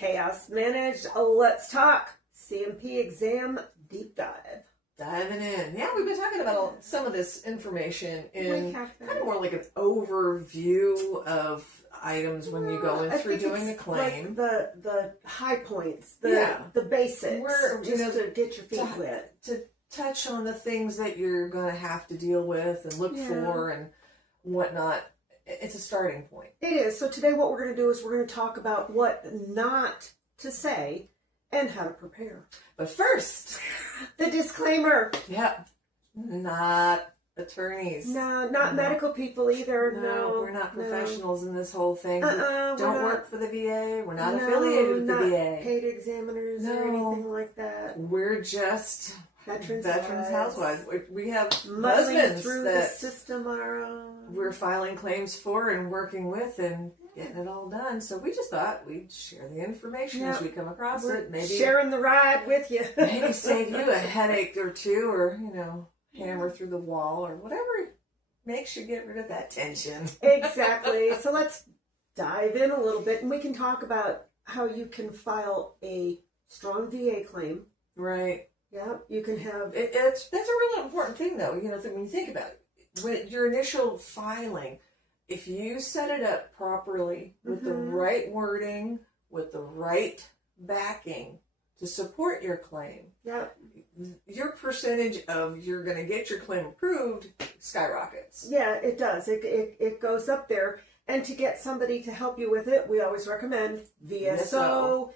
Chaos Managed. Let's talk CMP exam deep dive. Diving in. Yeah, we've been talking about some of this information in kind of more like an overview of items when you go in through doing a claim. Like the high points, the basics, just to get your feet wet. To touch on the things that you're going to have to deal with and look for and whatnot. It's a starting point. It is. So today what we're going to do is we're going to talk about what not to say and how to prepare. But first, the disclaimer. Yeah, not attorneys. No, not medical people either. No, we're not professionals in this whole thing. Don't work for the VA. We're not affiliated with the VA. Paid examiners or anything like that. We're just veterans housewives. We have muddling husbands through the system on our own. We're filing claims for and working with and getting it all done. So we just thought we'd share the information as we come across it. Maybe sharing the ride with you. Maybe save you a headache or two, or hammer through the wall, or whatever makes you get rid of that tension. Exactly. So let's dive in a little bit, and we can talk about how you can file a strong VA claim. Right. Yeah, you can have... That's a really important thing, though, when you think about it. When your initial filing, if you set it up properly with the right wording, with the right backing to support your claim, your percentage of you're going to get your claim approved skyrockets. Yeah, it does. It goes up there. And to get somebody to help you with it, we always recommend VSO.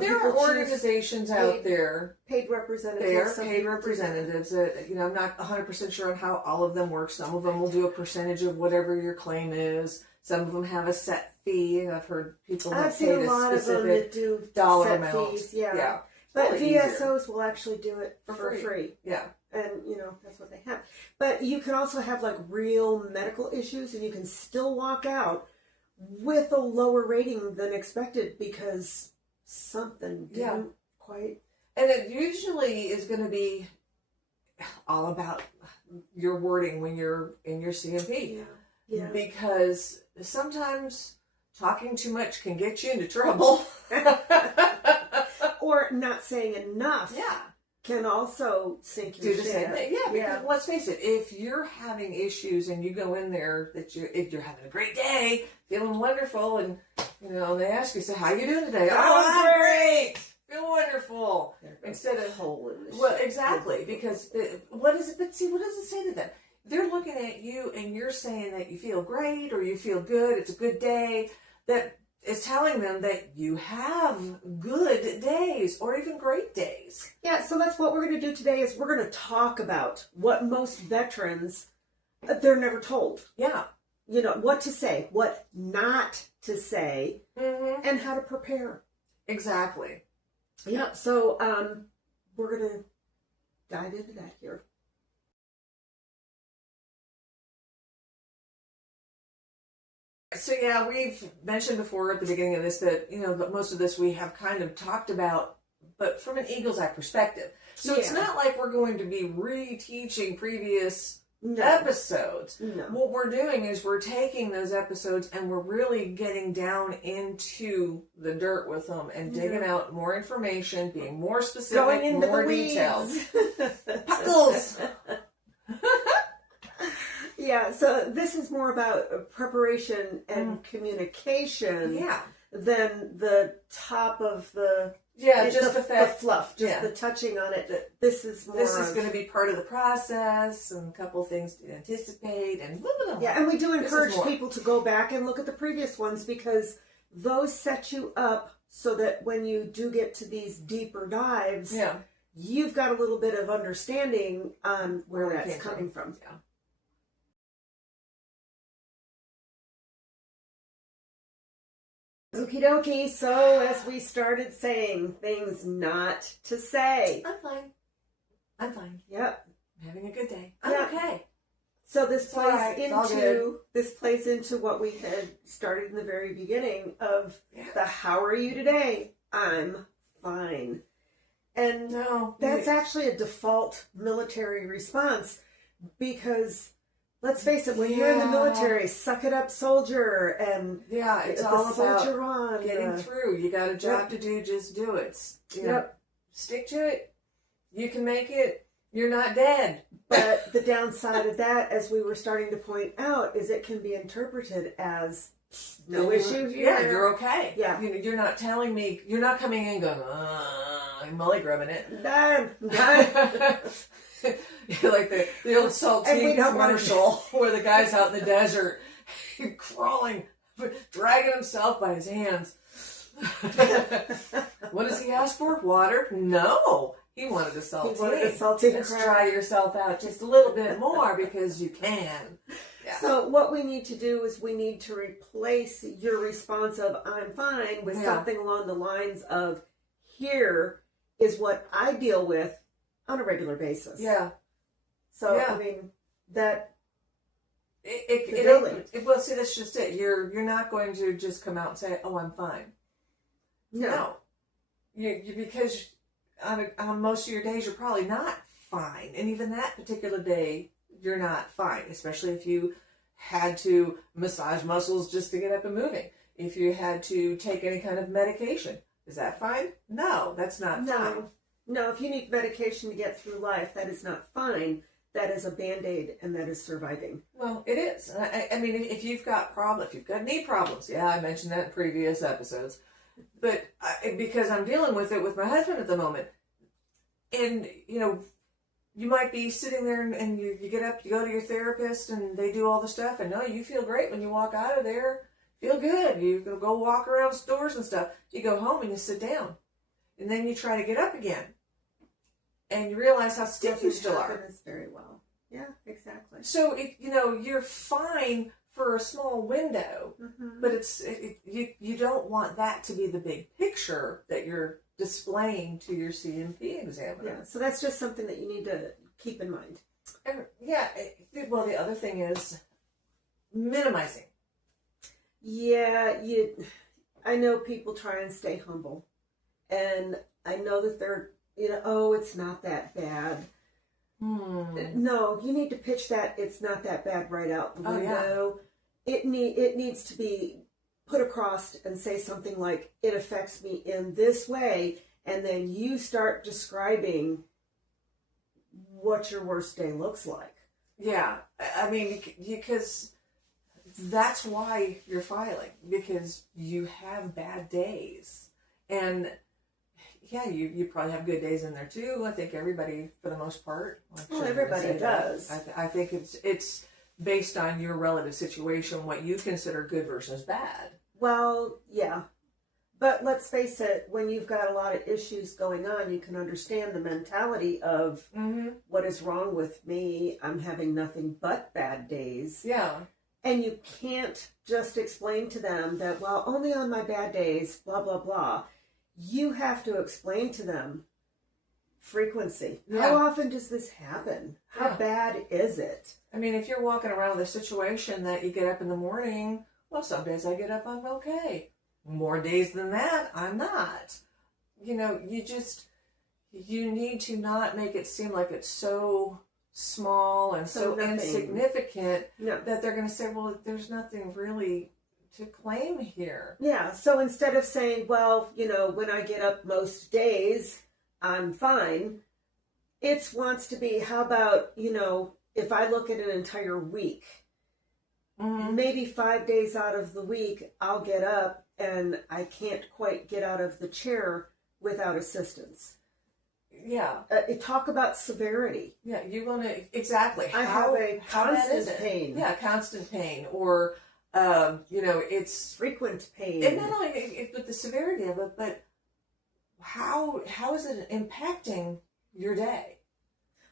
There are organizations out there. Paid representatives. They are paid representatives. I'm not 100% sure on how all of them work. Some of them will do a percentage of whatever your claim is. Some of them have a set fee. I've heard people that pay a lot specific of them that do dollar amount. Fees, yeah. But VSOs will actually do it for free. Yeah. And, that's what they have. But you can also have, real medical issues, and you can still walk out with a lower rating than expected because something didn't quite. And it usually is going to be all about your wording when you're in your CMP. Yeah. Because sometimes talking too much can get you into trouble. Or not saying enough. Yeah. Can also sink your shit. Do the same thing. Yeah, because let's face it, if you're having issues and you go in there if you're having a great day, feeling wonderful, and they ask you, how you doing today? Oh, I'm great. Feel wonderful. Instead of exactly, because what does it say to them? They're looking at you and you're saying that you feel great or you feel good, it's a good day. That is telling them that you have good days or even great days. Yeah, so that's what we're going to do today is we're going to talk about what most veterans, they're never told. Yeah. What to say, what not to say, and how to prepare. Exactly. Yeah, so we're going to dive into that here. So we've mentioned before at the beginning of this that, most of this we have kind of talked about, but from an eagle's eye perspective. So it's not like we're going to be reteaching previous episodes. No. What we're doing is we're taking those episodes and we're really getting down into the dirt with them and digging out more information, being more specific, going into more the detailed. Puckles! Yeah, so this is more about preparation and communication than the top of the... just the fluff, just the touching on it. This is going to be part of the process and a couple things to anticipate. And and we do encourage people to go back and look at the previous ones because those set you up so that when you do get to these deeper dives, you've got a little bit of understanding on where that's coming from. Yeah. Okie dokie, so as we started saying things not to say. I'm fine. Yep. I'm having a good day. I'm okay. So this plays into what we had started in the very beginning of the how are you today? I'm fine. And that's actually a default military response because let's face it, when you're in the military, suck it up, soldier, and it's all about getting through. You got a job to do, just do it. Stick to it. You can make it. You're not dead. But the downside of that, as we were starting to point out, is it can be interpreted as no issue here. Yeah, you're okay. Yeah. You're not telling me, you're not coming in going, I'm molly grubbing it. No. Like the old saltine commercial where the guy's out in the desert crawling, dragging himself by his hands. What does he ask for? Water? No. He wanted a saltine. He wanted a saltine. Let's dry yourself out just a little bit more because you can. Yeah. So what we need to do is we need to replace your response of I'm fine with something along the lines of here is what I deal with on a regular basis. Yeah. So I mean that well, see, that's just it. You're not going to just come out and say, "Oh, I'm fine." No. You because on most of your days you're probably not fine, and even that particular day you're not fine, especially if you had to massage muscles just to get up and moving. If you had to take any kind of medication, is that fine? No, that's not fine. No, if you need medication to get through life, that is not fine. That is a Band-Aid, and that is surviving. Well, it is. I mean, if you've got problems, if you've got knee problems, I mentioned that in previous episodes, but because I'm dealing with it with my husband at the moment, and, you might be sitting there and you get up, you go to your therapist, and they do all the stuff, and no, you feel great when you walk out of there. Feel good. You go walk around stores and stuff. You go home and you sit down, and then you try to get up again, and you realize how stiff you still are. Very well. Yeah, exactly. So you're fine for a small window, but you don't want that to be the big picture that you're displaying to your CMP examiner. Yeah, so that's just something that you need to keep in mind. And, well, the other thing is minimizing. Yeah, I know people try and stay humble, and I know that they're, it's not that bad. No, you need to pitch that it's not that bad right out the window. It needs to be put across and say something like, it affects me in this way, and then you start describing what your worst day looks like. Yeah, I mean, because that's why you're filing, because you have bad days. And you probably have good days in there too. I think everybody, for the most part. Well, everybody does. I think it's based on your relative situation, what you consider good versus bad. Well, yeah. But let's face it, when you've got a lot of issues going on, you can understand the mentality of what is wrong with me. I'm having nothing but bad days. Yeah. And you can't just explain to them that, well, only on my bad days, blah, blah, blah. You have to explain to them frequency. Yeah. How often does this happen? How bad is it? I mean, if you're walking around with a situation that you get up in the morning, well, some days I get up, I'm okay. More days than that, I'm not. You need to not make it seem like it's so small and so insignificant that they're going to say, well, there's nothing really to claim here. Yeah, so instead of saying, well, when I get up most days, I'm fine, it wants to be, how about, if I look at an entire week, maybe 5 days out of the week, I'll get up and I can't quite get out of the chair without assistance. Yeah. Talk about severity. Yeah, you want to, exactly. I have a constant pain. Yeah, constant pain. Or, it's frequent pain. And not only with the severity of it, but how is it impacting your day?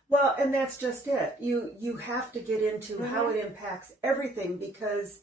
Well, and that's just it. You have to get into how it impacts everything, because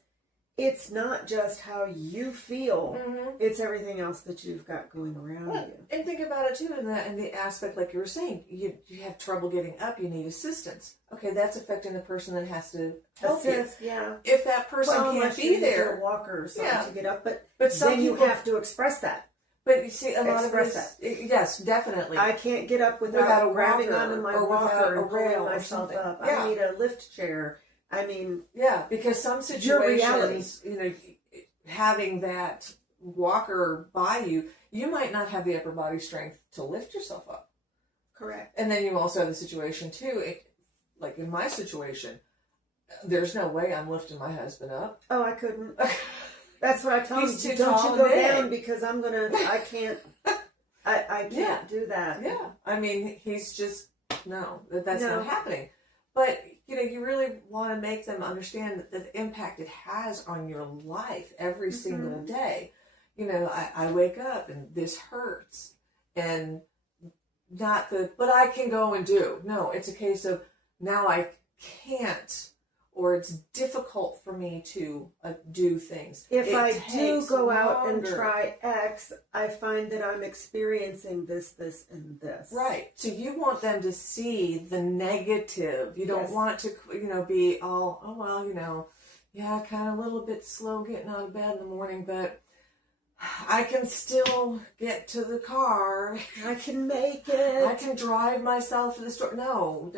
it's not just how you feel, it's everything else that you've got going around you. And think about it too in the aspect, like you were saying, you have trouble getting up, you need assistance. Okay, that's affecting the person that has to help you. Yeah. If that person can't be there, a walker or something to get up, but then you have to express that. But you see, a lot of us, yes, definitely. I can't get up without grabbing onto my walker and pulling myself up. Yeah. I need a lift chair. I mean, yeah, because some situations, you know, having that walker by you, you might not have the upper body strength to lift yourself up. Correct. And then you also have the situation too, like in my situation, there's no way I'm lifting my husband up. Oh, I couldn't. That's what I tell He's him. too Don't tall you go and big. down because I can't. I can't do that. Yeah. I mean, he's just, that's No. not happening. But, you know, you really want to make them understand the impact it has on your life every single day. You know, I wake up and this hurts. And but I can go and do. No, it's a case of now I can't, or it's difficult for me to do things. If I do go out and longer. try X, I find that I'm experiencing this, and this. Right. So you want them to see the negative. You don't Yes. want to, you know, be all, oh, well, you know, yeah, kind of a little bit slow getting out of bed in the morning, but I can still get to the car. I can make it. I can drive myself to the store. No,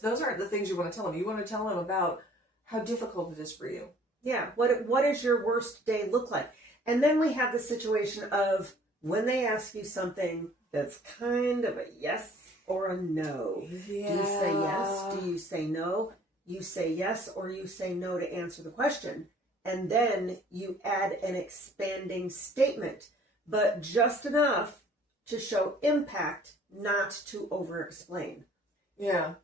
those aren't the things you want to tell them. You want to tell them about how difficult it is for you. Yeah. What does your worst day look like? And then we have the situation of when they ask you something that's kind of a yes or a no. Yeah. Do you say yes? Do you say no? You say yes or you say no to answer the question. And then you add an expanding statement, but just enough to show impact, not to over-explain. Yeah.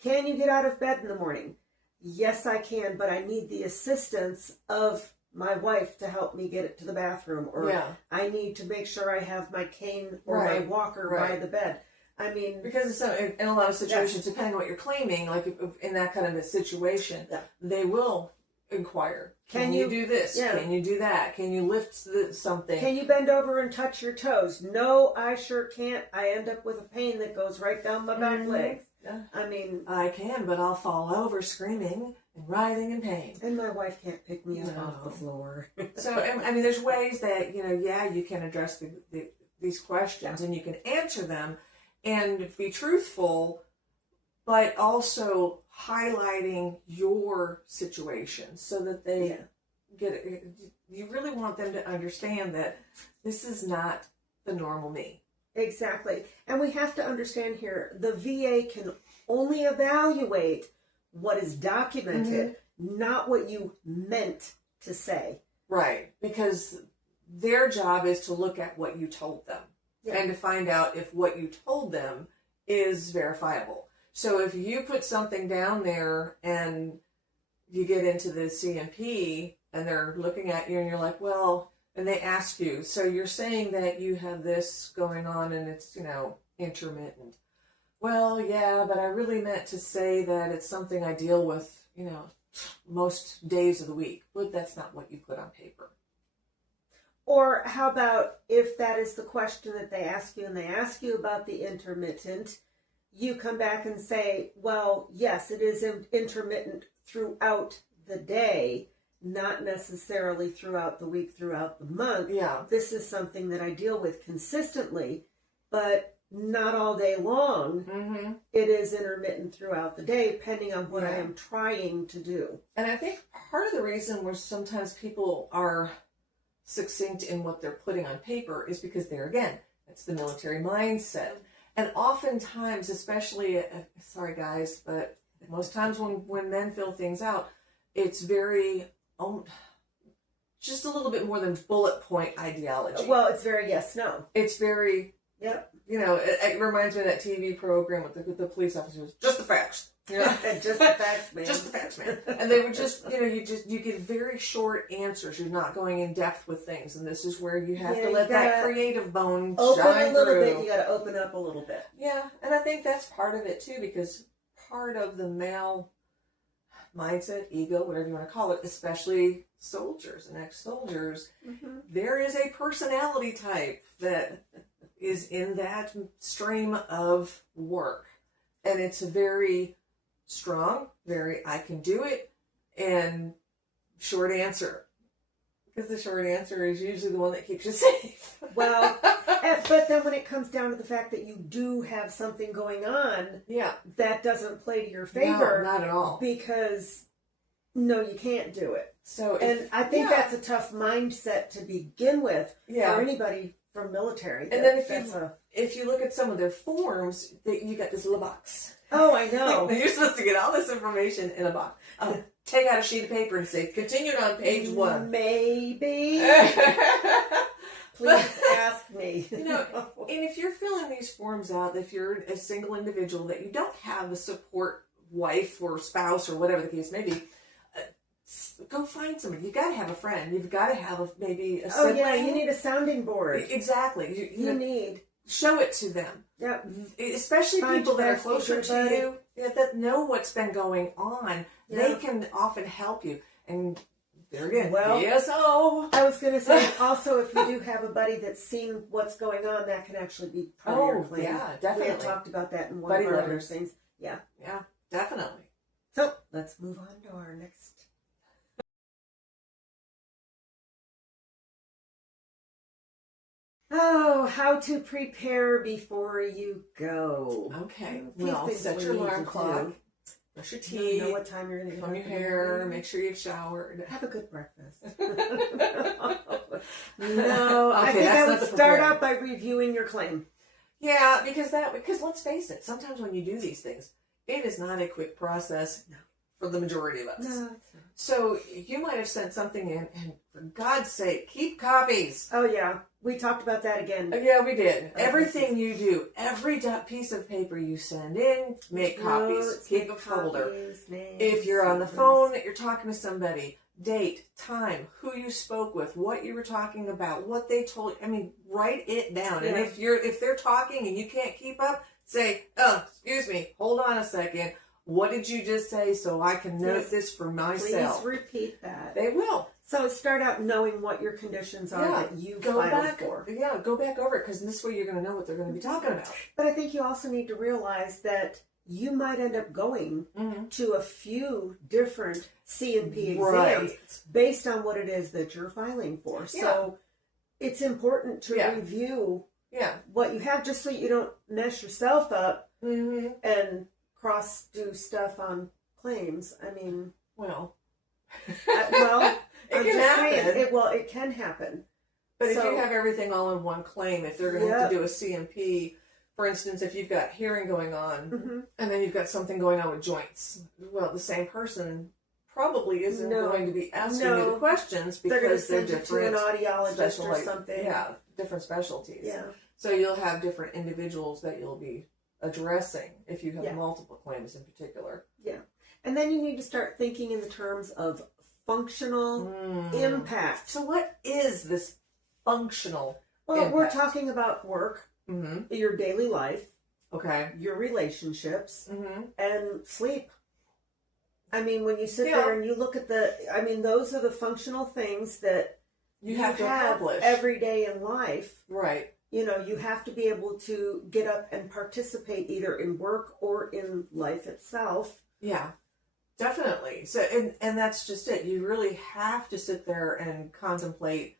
Can you get out of bed in the morning? Yes, I can, but I need the assistance of my wife to help me get it to the bathroom, or I need to make sure I have my cane or my walker by the bed. I mean, because in a lot of situations, depending on what you're claiming, like if in that kind of a situation, they will inquire. Can you do this? Yeah. Can you do that? Can you lift something? Can you bend over and touch your toes? No, I sure can't. I end up with a pain that goes right down my back legs. Yeah. I mean, I can, but I'll fall over screaming and writhing in pain. And my wife can't pick me up off the floor. So, I mean, there's ways that, you know, you can address these questions and you can answer them and be truthful, but also highlighting your situation so that they get it. You really want them to understand that this is not the normal me. Exactly. And we have to understand here, the VA can only evaluate what is documented, not what you meant to say. Right. Because their job is to look at what you told them and to find out if what you told them is verifiable. So if you put something down there and you get into the CMP and they're looking at you and you're like, well, and they ask you, so you're saying that you have this going on and it's, you know, intermittent. Well, yeah, but I really meant to say that it's something I deal with, you know, most days of the week. But that's not what you put on paper. Or how about if that is the question that they ask you and they ask you about the intermittent, you come back and say, well, yes, it is intermittent throughout the day, not necessarily throughout the week, throughout the month. Yeah. This is something that I deal with consistently, but not all day long. It is intermittent throughout the day, depending on what I am trying to do. And I think part of the reason where sometimes people are succinct in what they're putting on paper is because it's the military mindset. And oftentimes, especially, sorry guys, but most times when men fill things out, it's very, just a little bit more than bullet point ideology. Well, it's very yes, no. It's very, you know, it reminds me of that TV program with the police officers. Just the facts. You know? Just the facts, man. Just the facts, man. And they would just, you know, you get very short answers. You're not going in depth with things. And this is where you have to let that creative bone shine a little through. bit. You got to open up a little bit. Yeah. And I think that's part of it too, because part of the male mindset, ego, whatever you want to call it, especially soldiers and ex-soldiers, there is a personality type that is in that stream of work. And it's a very strong, very I can do it, and short answer. Because the short answer is usually the one that keeps you safe. Well, but then when it comes down to the fact that you do have something going on, that doesn't play to your favor. No, not at all. Because No, you can't do it. So, and I think that's a tough mindset to begin with for anybody from military. And then if you look at some of their forms, you got this little box. Oh, I know. You're supposed to get all this information in a box. Take out a sheet of paper and say, continued on page 1. Maybe. Please ask me. And if you're filling these forms out, if you're a single individual that you don't have a support wife or spouse or whatever the case may be, go find somebody. You got to have a friend. You've got to have maybe a sibling. Oh yeah, you need a sounding board. Exactly. You need. Show it to them. Yeah. Especially people that are closer to you, that know what's been going on. Yeah. They can often help you. And there again, PSO. I was going to say, also, if you do have a buddy that's seen what's going on, that can actually be part of your claim. Yeah, definitely. We had talked about that in one of our other things. Yeah. Yeah, definitely. So, let's move on to our next. Oh, how to prepare before you go. Okay. Well, set your alarm clock. Brush your teeth. Know what time you're going to comb your hair. Make sure you've showered. Have a good breakfast. No, I think I would start out by reviewing your claim. Yeah, because let's face it, sometimes when you do these things, it is not a quick process for the majority of us. No. So you might have sent something in, and for God's sake, keep copies. Oh yeah, we talked about that again. Yeah, we did. Everything you do, every piece of paper you send in, make copies. Keep a folder. If you're on the phone, you're talking to somebody, date, time, who you spoke with, what you were talking about, what they told you. I mean, write it down. Yeah. And if they're talking and you can't keep up, say, "Oh, excuse me, hold on a second. What did you just say so I can note this for myself?" Please repeat that. They will. So start out knowing what your conditions are that you filed for. Yeah, go back over it, because this way you're going to know what they're going to be talking about. But I think you also need to realize that you might end up going to a few different C&P exams based on what it is that you're filing for. So it's important to review what you have, just so you don't mess yourself up and do stuff on claims. I mean, it can happen. It can happen. But if you have everything all in one claim, if they're going to have to do a C&P, for instance, if you've got hearing going on and then you've got something going on with joints, well, the same person probably isn't going to be asking you the questions, because they're different. To an audiologist or something. Yeah, different specialties. Yeah. So you'll have different individuals that you'll be addressing if you have multiple claims in particular. Yeah. And then you need to start thinking in the terms of functional impact. So what is this functional impact? We're talking about work, your daily life, your relationships, and sleep. I mean, when you sit there and you look at those are the functional things that you have to accomplish every day in life. Right. You have to be able to get up and participate either in work or in life itself. Yeah, definitely. So, and that's just it. You really have to sit there and contemplate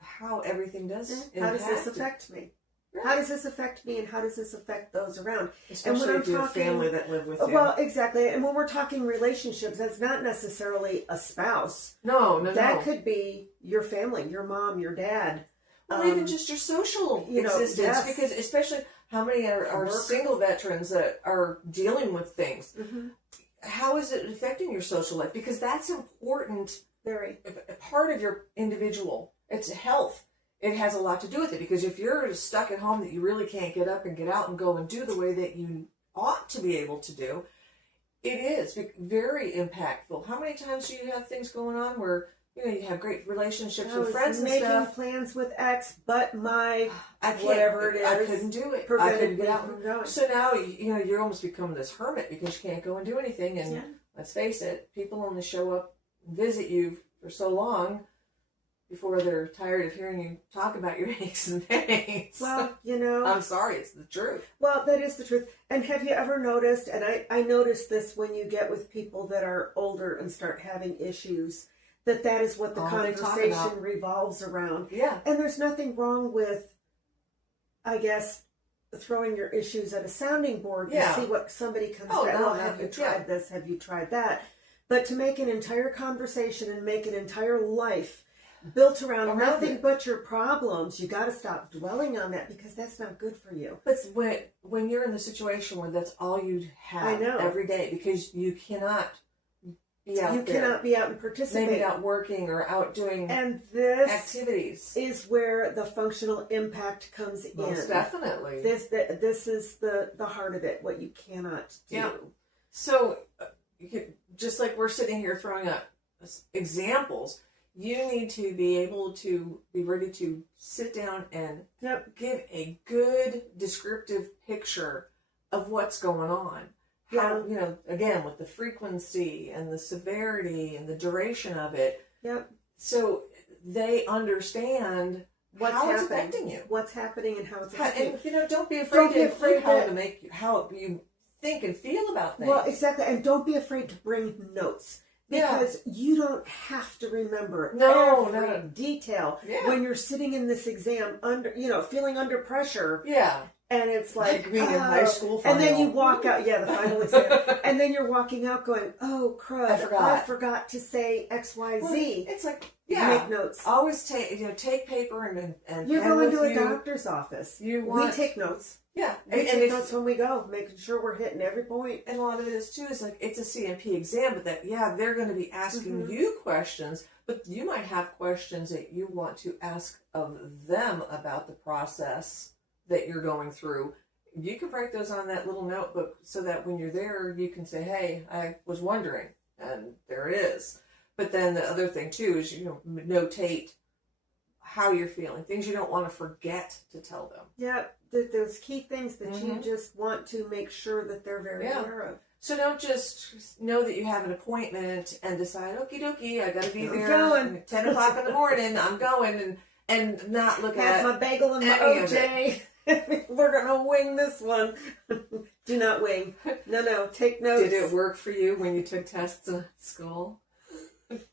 how everything does impact. How does this affect me? Right. How does this affect me, and how does this affect those around? Especially if you have family that live with you. Well, exactly. And when we're talking relationships, that's not necessarily a spouse. No. That could be your family, your mom, your dad. Or even just your social existence, because especially how many are single veterans that are dealing with things. How is it affecting your social life? Because that's important. Very. A part of your individual. It's health. It has a lot to do with it, because if you're stuck at home that you really can't get up and get out and go and do the way that you ought to be able to do, it is very impactful. How many times do you have things going on where you have great relationships with friends and stuff? Making plans with X, but whatever it is, I couldn't do it. I couldn't get out and go. So now you're almost becoming this hermit, because you can't go and do anything. And let's face it, people only show up and visit you for so long before they're tired of hearing you talk about your aches and pains. Well, I'm sorry, it's the truth. Well, that is the truth. And have you ever noticed, and I noticed this when you get with people that are older and start having issues, that is what the conversation revolves around. Yeah. And there's nothing wrong with, I guess, throwing your issues at a sounding board to see what somebody comes back. Well, have you tried this? Have you tried that? But to make an entire conversation and make an entire life built around nothing but your problems, you got to stop dwelling on that, because that's not good for you. But when you're in the situation where that's all you have every day, because you cannot be out there. You cannot be out and participate. Maybe out working or out doing activities. Is where the functional impact comes in. Most definitely. This is the heart of it, what you cannot do. Yeah. So, just like we're sitting here throwing up examples, you need to be able to be ready to sit down and give a good descriptive picture of what's going on. How, again, with the frequency and the severity and the duration of it. Yep. So they understand how it's affecting you. What's happening and how it's affecting you. And, don't be afraid to include how you think and feel about things. Well, exactly. And don't be afraid to bring notes. Because you don't have to remember every detail when you're sitting in this exam feeling under pressure. Yeah. And it's like being in high school final. And then you walk out, the final exam. And then you're walking out going, oh, crud, I forgot to say X, Y, Z. Well, it's like, make notes. Always take paper and you're going to a doctor's office. We take notes. Yeah. We take notes when we go, making sure we're hitting every point. And a lot of it is, too, is like, it's a CMP exam, but they're going to be asking you questions, but you might have questions that you want to ask of them about the process that you're going through. You can write those on that little notebook so that when you're there, you can say, hey, I was wondering, and there it is. But then the other thing, too, is, notate how you're feeling, things you don't want to forget to tell them. Yeah, those key things that you just want to make sure that they're very aware of. So don't just know that you have an appointment and decide, okie dokie, I got to be there going. 10 o'clock in the morning, I'm going, and not look at my bagel and my OJ. We're going to wing this one. Do not wing. No, take notes. Did it work for you when you took tests in school?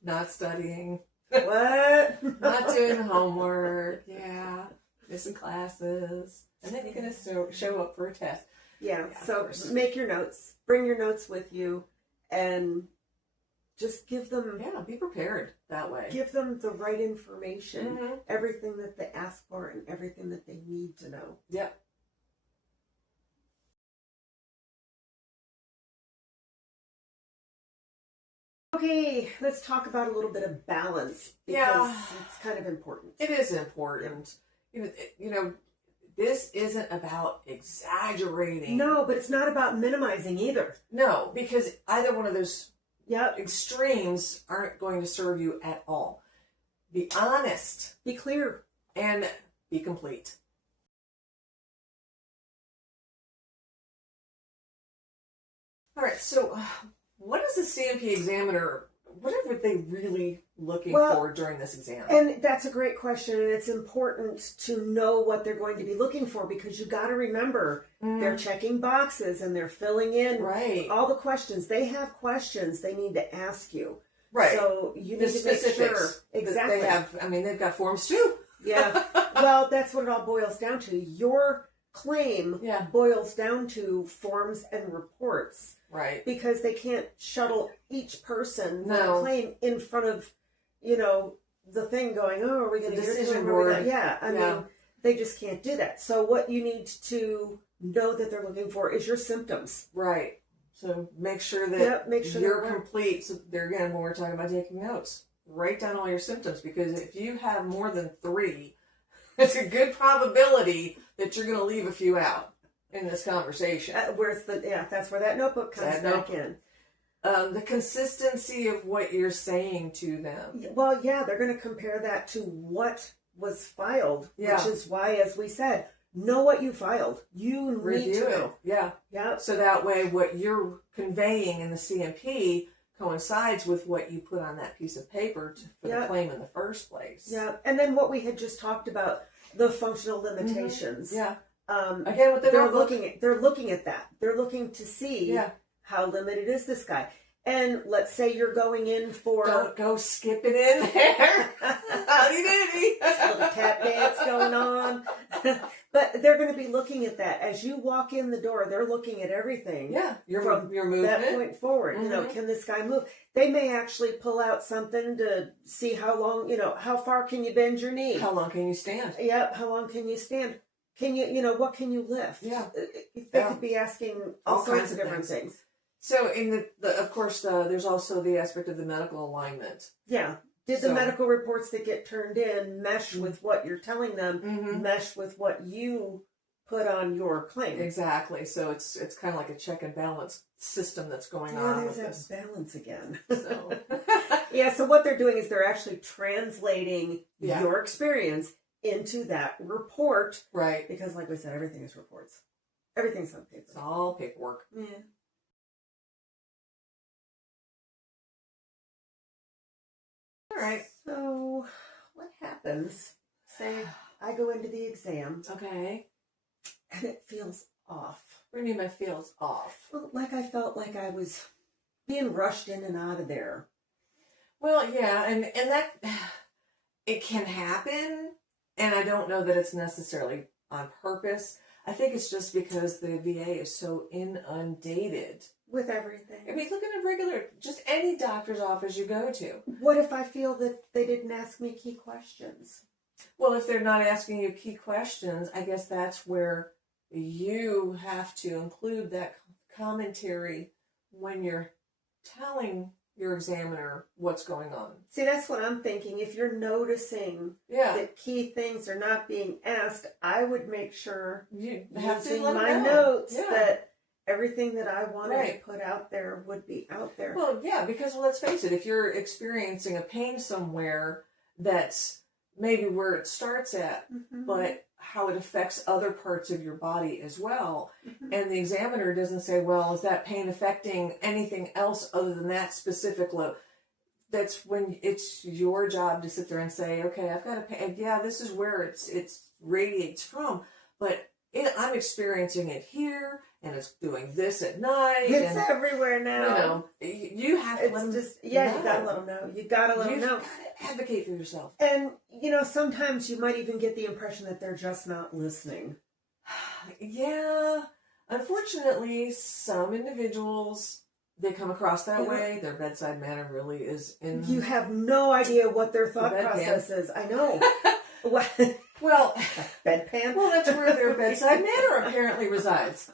Not studying. What? Not doing homework. Yeah. Missing classes. And then you're going to show up for a test. Yeah, so make your notes. Bring your notes with you and just give them... Yeah, be prepared that way. Give them the right information, everything that they ask for and everything that they need to know. Yep. Okay, let's talk about a little bit of balance, because it's kind of important. It is important. This isn't about exaggerating. No, but it's not about minimizing either. No, because either one of those extremes aren't going to serve you at all. Be honest. Be clear. And be complete. All right, so what is the CMP examiner, what are they really looking for during this exam? And that's a great question, and it's important to know what they're going to be looking for, because you got to remember they're checking boxes and they're filling in all the questions. They have questions they need to ask you. Right. So you need to make sure. Exactly. They've got forms too. Yeah. Well, that's what it all boils down to. Your claim boils down to forms and reports. Right. Because they can't shuttle each person with a claim in front of, the thing going, oh, are we going to get a decision board? I mean, they just can't do that. So what you need to know that they're looking for is your symptoms. Right. So make sure that you're complete. So there again, when we're talking about taking notes, write down all your symptoms, because if you have more than 3, it's a good probability that you're going to leave a few out in this conversation. That's where that notebook comes back in. The consistency of what you're saying to them. Well, they're going to compare that to what was filed, which is why, as we said, know what you filed. You need to know. Yeah. So that way what you're conveying in the CMP coincides with what you put on that piece of paper for the claim in the first place. Yeah. And then what we had just talked about, the functional limitations. Yeah. Again, with the they're looking at that. They're looking to see how limited is this guy. And let's say you're going in for... Don't go skipping in there. Howdy doody. Little tap dance going on. But they're going to be looking at that. As you walk in the door, they're looking at everything. Yeah, from your movement. That point forward. Mm-hmm. You know, can this guy move? They may actually pull out something to see how long, you know, how far can you bend your knee? How long can you stand? Yep, how long can you stand? Can you, you know, what can you lift? Yeah. They could be asking all kinds of different things. So in of course, there's also the aspect of the medical alignment. Yeah. Did the medical reports that get turned in mesh with what you're telling them, mesh with what you put on your claim? Exactly. So it's kind of like a check and balance system that's going on. There's that balance again. So. Yeah, so what they're doing is they're actually translating your experience into that report. Right. Because like we said, everything is reports. Everything's on paper. It's all paperwork. Yeah. All right. So, what happens? Say I go into the exam. Okay. And it feels off. What do you mean by feels off? Well, like I felt like I was being rushed in and out of there. Well, yeah, and that it can happen, and I don't know that it's necessarily on purpose. I think it's just because the VA is so inundated with everything. I mean, look at a regular, just any doctor's office you go to. What if I feel that they didn't ask me key questions? Well, if they're not asking you key questions, I guess that's where you have to include that commentary when you're telling your examiner what's going on. See, that's what I'm thinking. If you're noticing that key things are not being asked, I would make sure you have to let my notes that everything that I wanted to put out there would be out there. Well, yeah, because let's face it, if you're experiencing a pain somewhere, that's maybe where it starts at, but how it affects other parts of your body as well. And the examiner doesn't say, well, is that pain affecting anything else other than that specific load? That's when it's your job to sit there and say, okay, I've got a pain. Yeah, this is where it radiates from, but I'm experiencing it here, and it's doing this at night. It's everywhere now. You know, you have to let them know. You gotta let them know. You gotta let them know. You've gotta advocate for yourself. And, you know, sometimes you might even get the impression that they're just not listening. Yeah. Unfortunately, some individuals, they come across that way. Their bedside manner really is in... You have no idea what their thought process is. I know. Well, bedpan. Well, that's where their bedside manner apparently resides.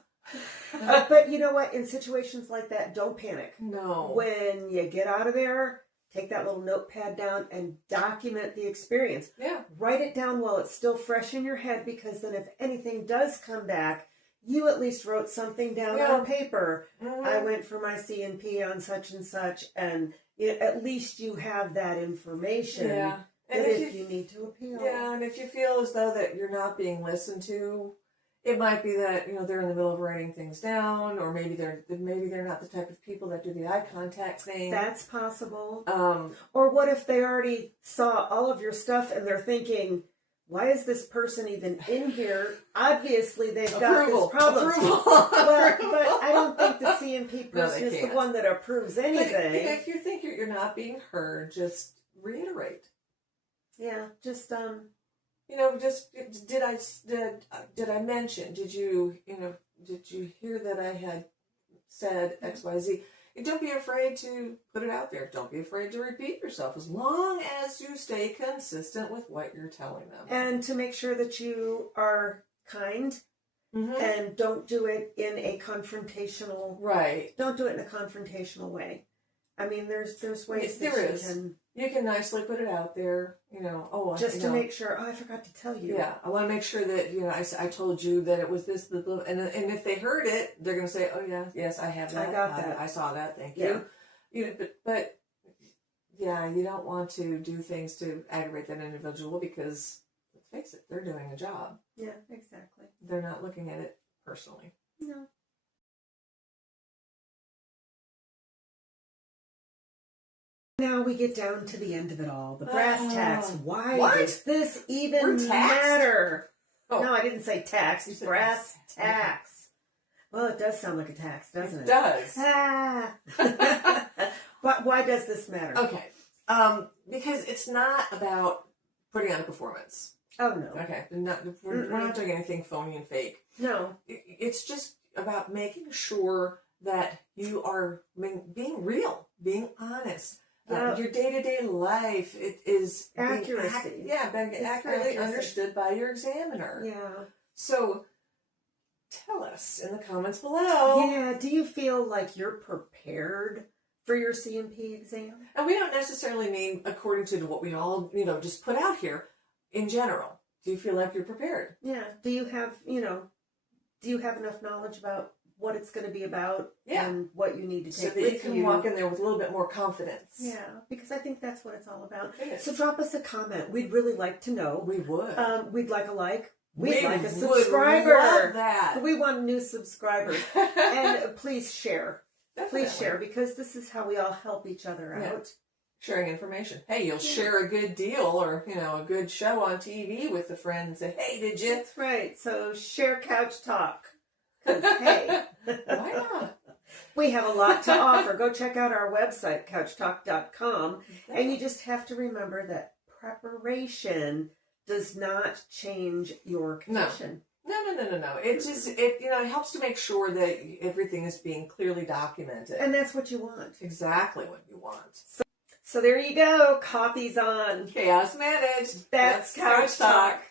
But you know what? In situations like that, don't panic. No. When you get out of there, take that little notepad down and document the experience. Yeah. Write it down while it's still fresh in your head, because then if anything does come back, you at least wrote something down on paper. I went for my CNP on such and such, and at least you have that information. Yeah. And if you need to appeal. Yeah, and if you feel as though that you're not being listened to, it might be that, you know, they're in the middle of writing things down, or maybe they're not the type of people that do the eye contact thing. That's possible. Or what if they already saw all of your stuff and they're thinking, why is this person even in here? Obviously, they've got this problem. But I don't think the CNP person is the one that approves anything. But if you think you're not being heard, just reiterate. Yeah, just you know, just did I mention? Did you hear that I had said XYZ? Don't be afraid to put it out there. Don't be afraid to repeat yourself, as long as you stay consistent with what you're telling them. And to make sure that you are kind and don't do it in a confrontational Don't do it in a confrontational way. I mean, there's ways you can nicely put it out there, you know. To make sure. Oh, I forgot to tell you. Yeah, I want to make sure that, you know, I told you that it was this, and if they heard it, they're going to say, oh yeah, yes, I have that. I got that. I saw that. Thank you. You know, but yeah, you don't want to do things to aggravate that individual, because let's face it, they're doing a job. Yeah, exactly. They're not looking at it personally. No. Now we get down to the end of it all. The brass tacks. Why does this even matter? Oh. No, I didn't say tax. It's brass tacks. Well, it does sound like a tax, doesn't it? It does. But why does this matter? Okay. Because it's not about putting on a performance. Oh, no. Okay. We're not doing anything phony and fake. No. It's just about making sure that you are being real, being honest. Yep. Your day-to-day life, it is accuracy. being accurately understood by your examiner. Yeah. So tell us in the comments below. Yeah. Do you feel like you're prepared for your C&P exam? And we don't necessarily mean according to what we all, just put out here. In general, do you feel like you're prepared? Yeah. Do you have enough knowledge about what it's going to be about and what you need to take so that you can walk in there with a little bit more confidence? Yeah, because I think that's what it's all about. It is. So drop us a comment. We'd really like to know. We would. We'd like a like. We'd we like a would subscriber. Love that. We want new subscribers. And please share. Definitely. Please share, because this is how we all help each other out. Sharing information. Hey, you'll share a good deal or, a good show on TV with a friend and say, hey, did you? That's right. So share Couch Talk. Because, hey. Why not? We have a lot to offer. Go check out our website, couchtalk.com. Yeah. And you just have to remember that preparation does not change your condition. No. It just, it helps to make sure that everything is being clearly documented. And that's what you want. Exactly what you want. So there you go. Coffee's on. Chaos managed. That's Couch Talk.